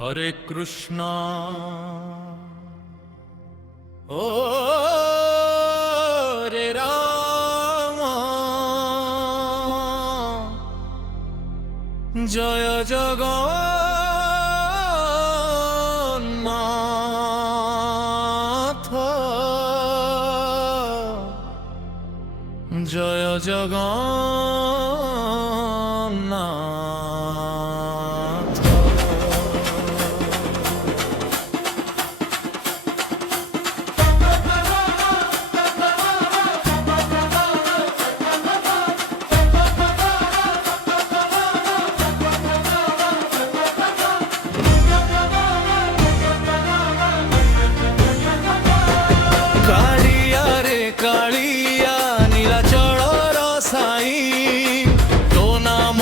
হরে কৃষ্ণ ও রে রাম জয় জগন্নাথ জয় জগন্নাথ। কালিয়া রে কালিয়া নীলাচলর সাই, তো নাম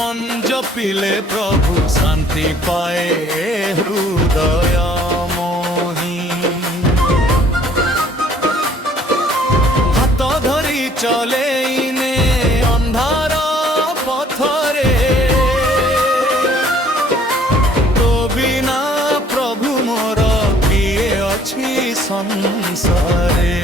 জপিলে প্রভু শান্তি পায়ে হৃদয় মোহি। হাত ধরি চলে ইনে ଅନ୍ଧାର পথরে, তো বিনা প্রভু মোর কিଏ ଅଛି ସଂସାରେ।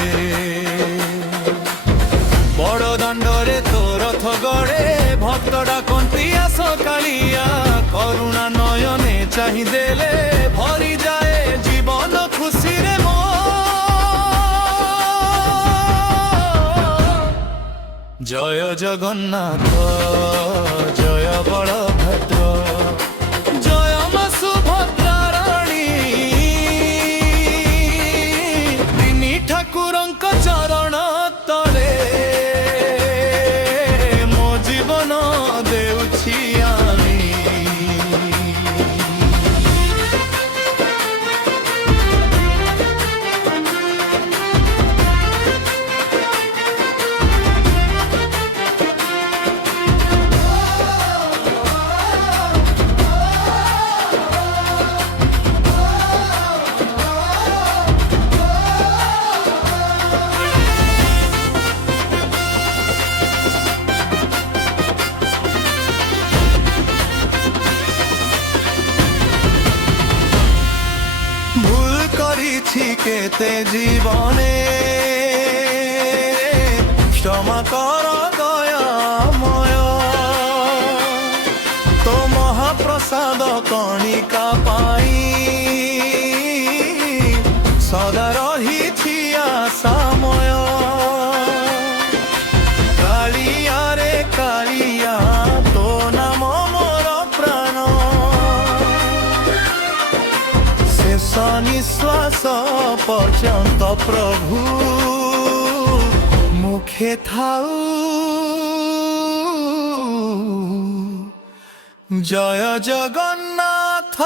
বড় দাণ্ডরে তো রথ গড়ে ভক্ত ডাকন্তি আস কালিয়া, করুণা নয়নে চাহি দেলে ভরি যায় জীবন খুশিরে মো। জয় জগন্নাথ জয় বলভদ্র জয় মা সুভদ্রা রাণী, ତିନି ଠାକୁରଙ୍କ ଚରଣ ତଳେ ମୋ ଜୀବନ ଦେଉଛି ଆମେ। ভুল করিছি কেতে জীবনে, ক্ষমা কর দয়াময়। তো মহাপ্রসাদ কণিকা পাই সদা রহিছি আশাময়। কালিয়া রে কালিয়া তো নাম মোর প্রাণ, শেষ নিঃশ্বাস পর্যন্ত প্রভু মুখে থাউ। জয় জগন্নাথ।